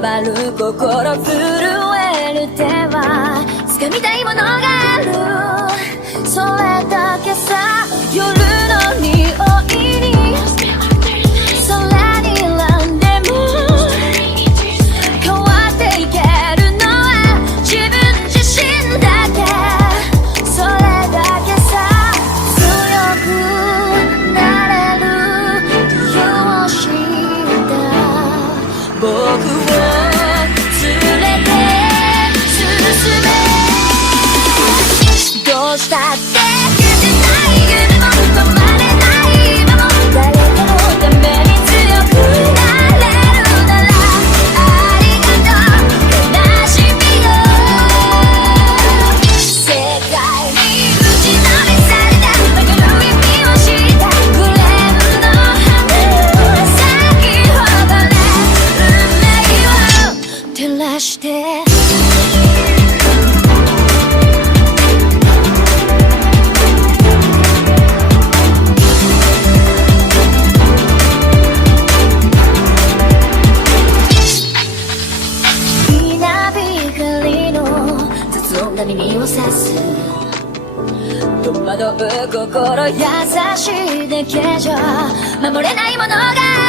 回る心震える手は掴みたいものがある、それだけさ。夜の匂いに空に選んでも変わっていけるのは自分自身だけ、それだけさ。強くなれる理由を知った僕を連れて進め、どうしたって消せない夢も止まれない今も、誰かのために強くなれるならありがとう悲しみよ。世界に打ちのめされた曲がる意味を知ったグレーの花を咲き誇れ運命を照らして、耳を刺す戸惑う心優しいだけじゃ守れないものが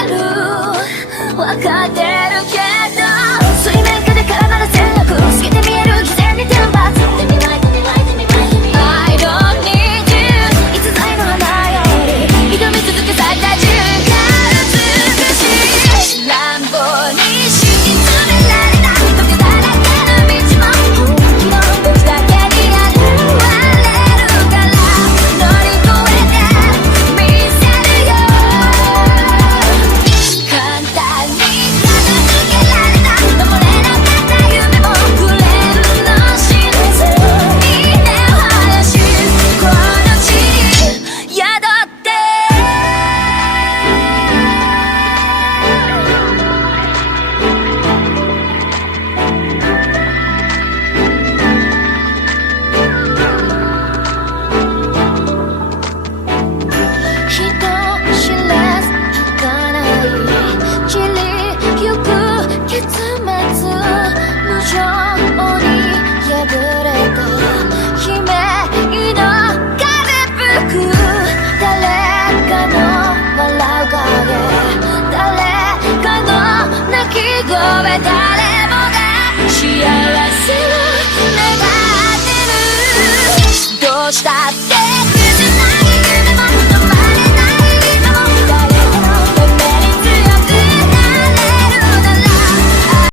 ある、分かってるけど水面下で絡まる戦略透けて見える偽善に天罰 I don't need you いつぞやの花より挑み続け咲いた自分が美しい乱暴に敷き詰められた時だらけの道も誰もが幸せを願ってる、どうしたって